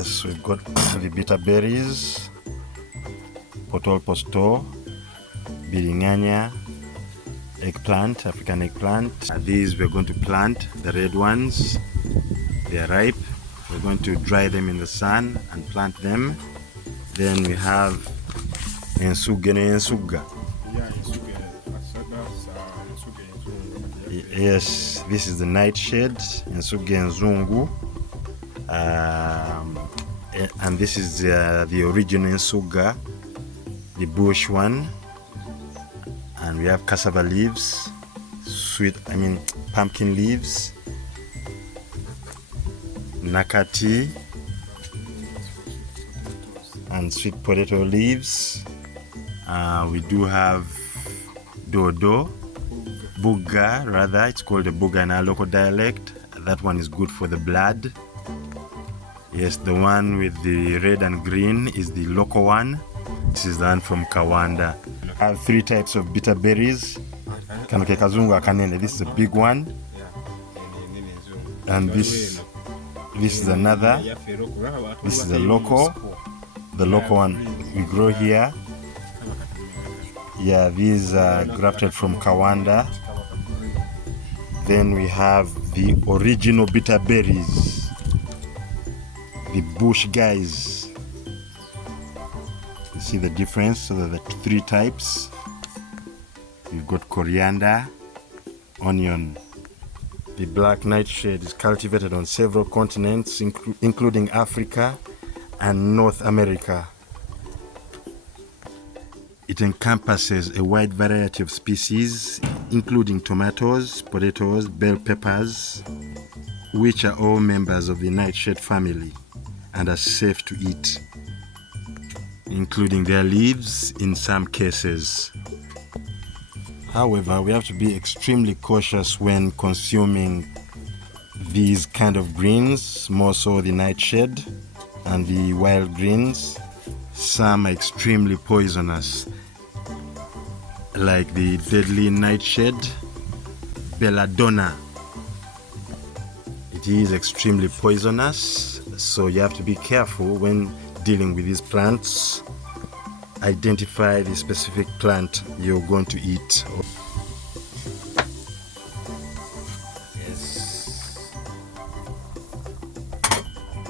Yes, we've got the bitterberries, potol posto, biringanya, eggplant, African eggplant. These we're going to plant, the red ones. They are ripe. We're going to dry them in the sun and plant them. Then we have ensuga. Yes, this is the nightshade, ensuga nzungu. And this is the original ensuga, the bush one. And we have cassava leaves, pumpkin leaves, nakati, and sweet potato leaves. We do have dodo, buga rather, it's called a buga in our local dialect. That one is good for the blood. Yes, the one with the red and green is the local one. This is the one from Kawanda. I have 3 types of bitterberries. This is a big one. And this is another. This is the local. The local one we grow here. Yeah, these are grafted from Kawanda. Then we have the original bitterberries, the bush guys. You see the difference? So there are 3 types. You've got coriander, onion. The black nightshade is cultivated on several continents, including Africa and North America. It encompasses a wide variety of species, including tomatoes, potatoes, bell peppers, which are all members of the nightshade family and are safe to eat, including their leaves in some cases. However, we have to be extremely cautious when consuming these kind of greens, more so the nightshade and the wild greens. Some are extremely poisonous, like the deadly nightshade, belladonna. It is extremely poisonous, so you have to be careful when dealing with these plants. Identify the specific plant you're going to eat. Yes.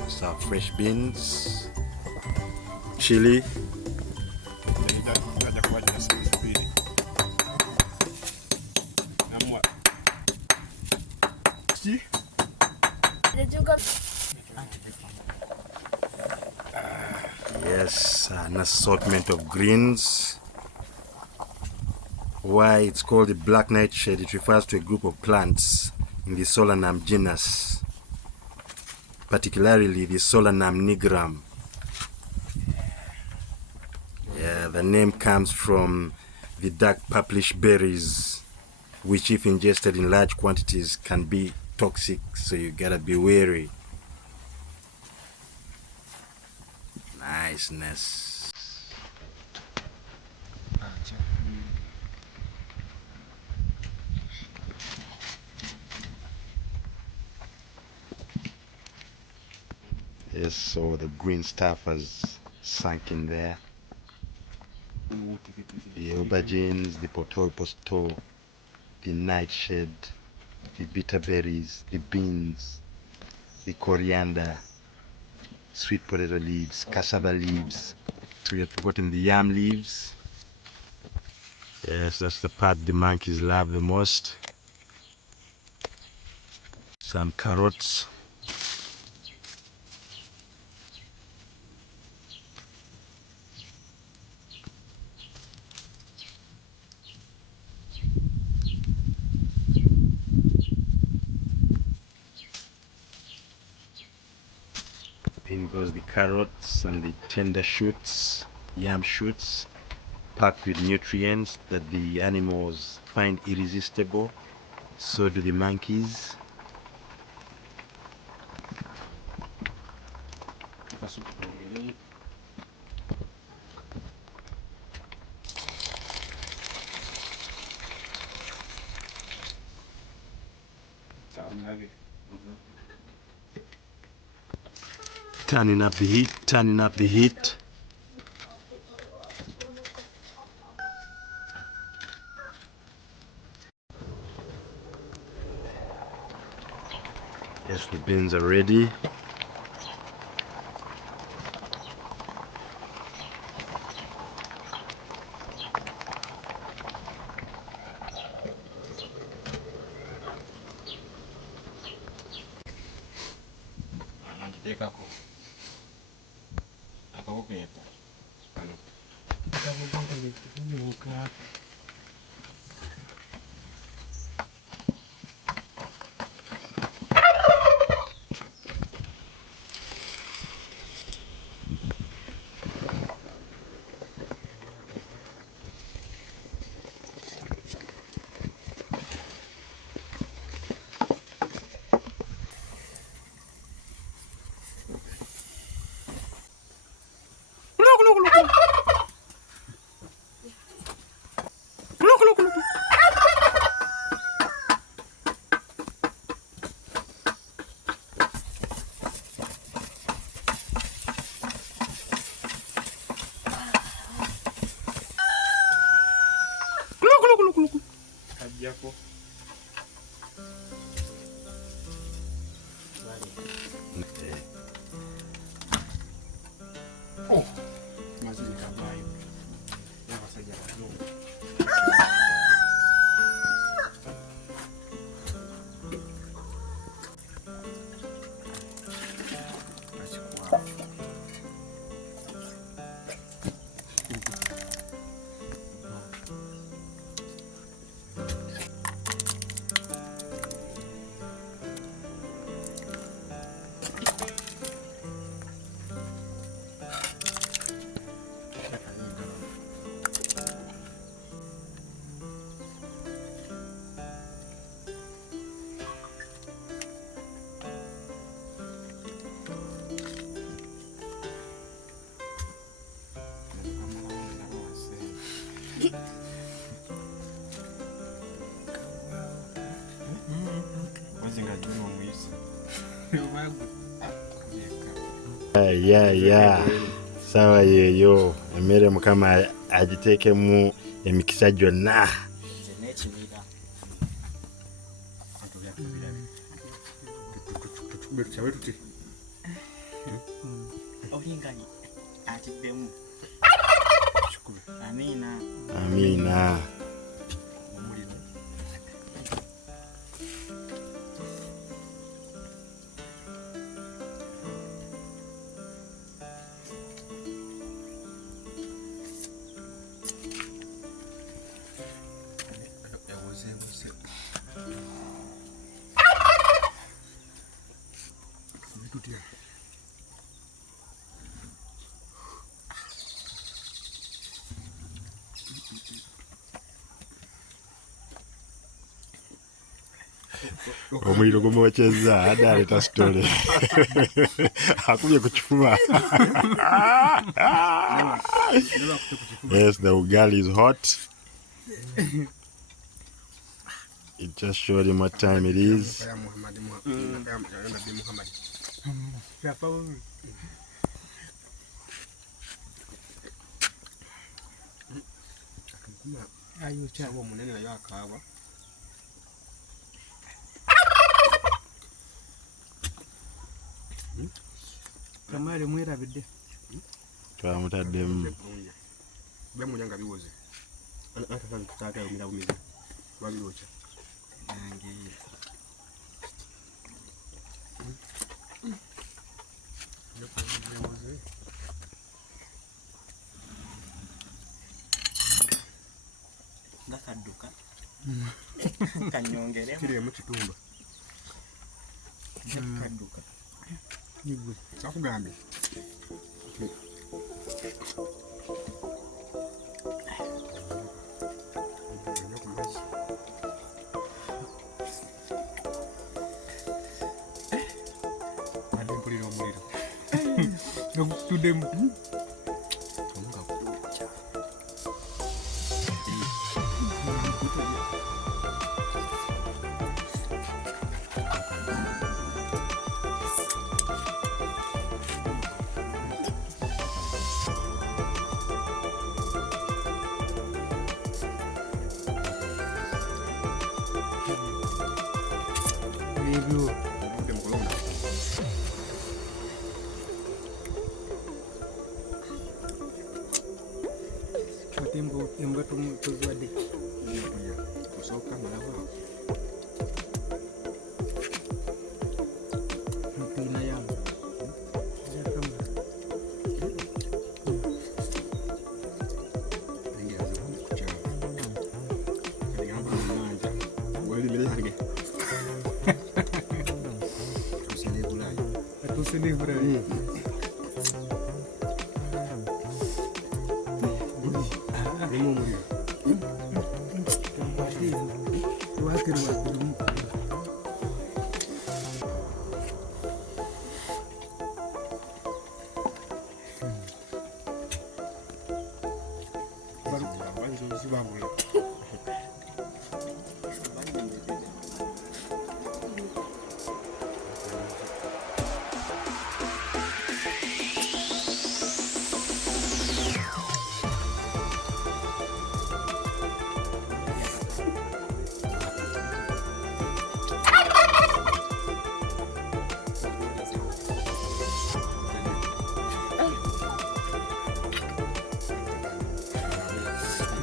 Some fresh beans, chili, yes, an assortment of greens. Why it's called the black nightshade? It refers to a group of plants in the Solanum genus, particularly the Solanum nigrum. Yeah, the name comes from the dark purplish berries, which if ingested in large quantities can be toxic, so you gotta be wary. Niceness. Yes, so the green stuff has sunk in there. The aubergines, the potol posto, the nightshade, the bitterberries, the beans, the coriander, sweet potato leaves, cassava leaves. So we have forgotten the yam leaves. Yes, that's the part the monkeys love the most. Some carrots. In goes the carrots and the tender shoots, yam shoots, packed with nutrients that the animals find irresistible. So do the monkeys. Turning up the heat, turning up the heat. Yes, the beans are ready. Oh, mazuri kabayo. Yabasajja balungi. Yeah. Sawa yeyo. Emmere Mukama agiteekemu emikisa gyonna. Amina. Omuliro gumwokyezza adaleta sitole akubye ku kifuba. Yes, the ugali is hot. It just showed him what time it is. Kamari mwerabidde. Twamutaddemu. Bemulya nga biwoze. Taata yomira bumiza. Wabiwocha. Nange. Ndakadduka. Kanyongere. Kiriye mu kitumba. Ndakadduka. Nigwe. Nakugambye. Tudem. Ebyo. Bude mukolonda. Matembo embwa tuzwadde. Kusooka malaba. Mpina yangu. Celebra.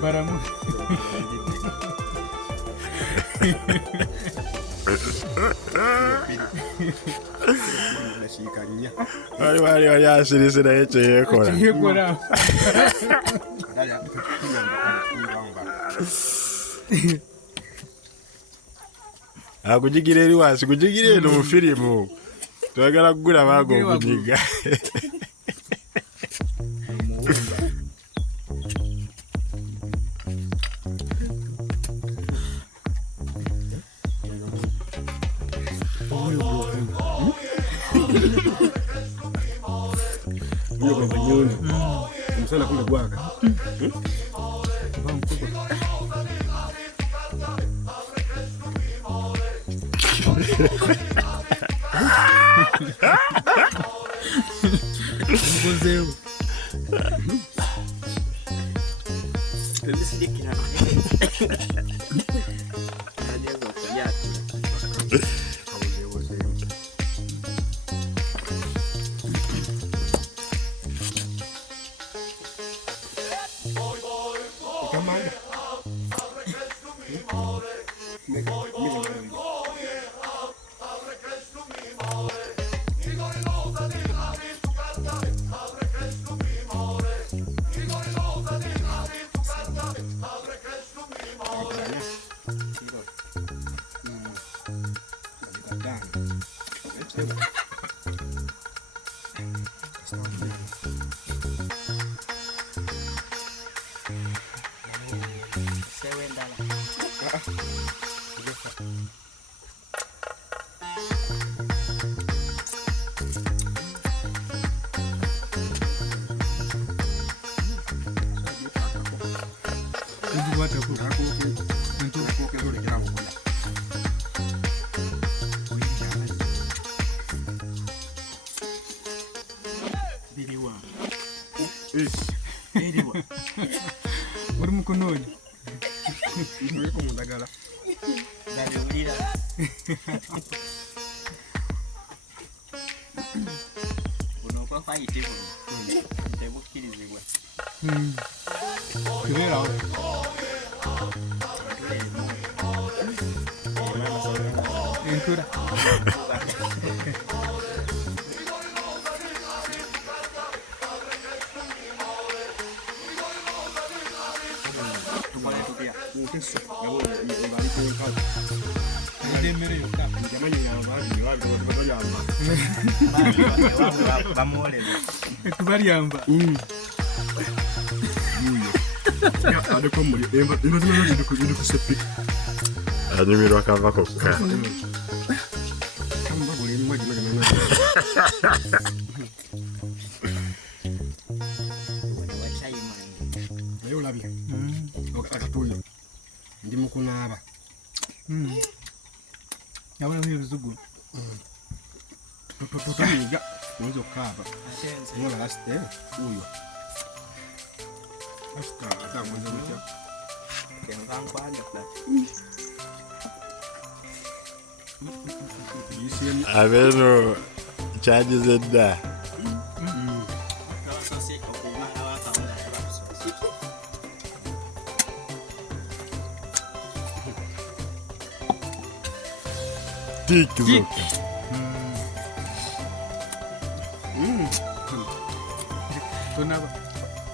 Baramu. Wali asirise naye kyeyekola. Yekola. Akujigira eri wansi, kujigira eno mu firimu. Twagala kugula baago okujiga. Msana kule gwaka. Mzee. Uri mukononi. Uri kumundagala. Dale urira. Buno kwa fight buno. Ndebo kirizibwa. Kubera Enkura. Uteso. Yabo ibali ko nkata. Ndemere yota. Jamani yamba, yamba yamba. Bamole. Kubari yamba. Ya ade ko muri emba zimwe ziri ku septic. Anyumirwa kava kokka. Kamba buli mwaji mwaji. Ayo labi. Akatuyo. Ndi mukunaba. Yabona mbizugu. Tutaniga. Mwanzo kaba. Mwana last uyo. Hasta ata mwanzo mcha. Kemvang kwaga flat. Abeno kyagize dda. Abasoose okumalawo akawunga tebakusoose. Tik zo. Tonaba.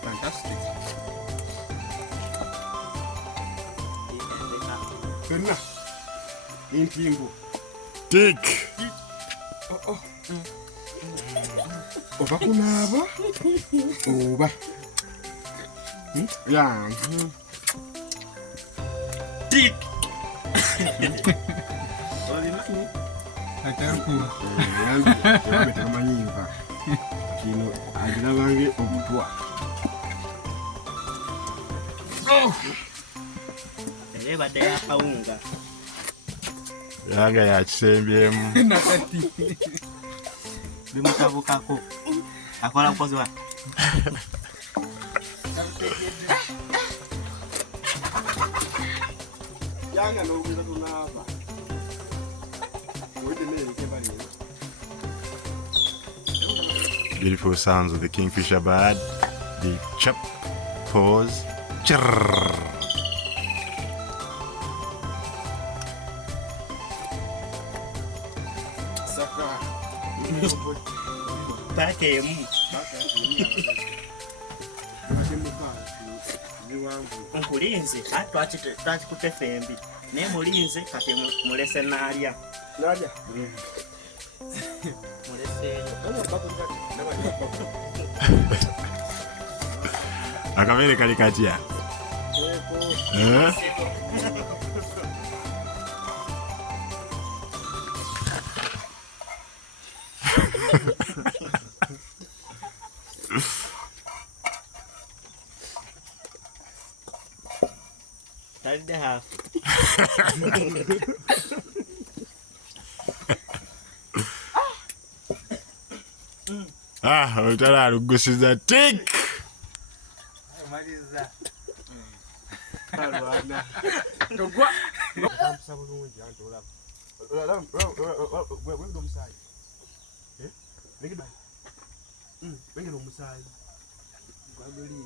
Fantastic. Endeka. Fenna. Impingu. Tik. Oba kunaaba. Oba. Ya. Tik. Obimanyi? Atakuwa. Yambe tamanyinva. Kino agirabange obutwa. Era ebadde yakawunga. Yanga yakisembyemu. Nakati. Bimutabukako. Akola mukozi wa. Yanga n'ogeza tunaaba. Oyite mmere kebali. Beautiful sounds of the kingfisher bird. The chop, pause, chirrr. Saka. Paaka emu. Nkulinze ati twakikutte fembi naye mulinze kati mulese naalya. Nadia. Muleseeyo. Akamere kali katya. Eh? Talidde hafu. Olutala alugusiza tik. Maliza. Alwana. Togwa. Kamsa bulungi anti olaba. Wewe ndo musaayi. Lengedwa. Lengedwa musaayi. Gwagoli.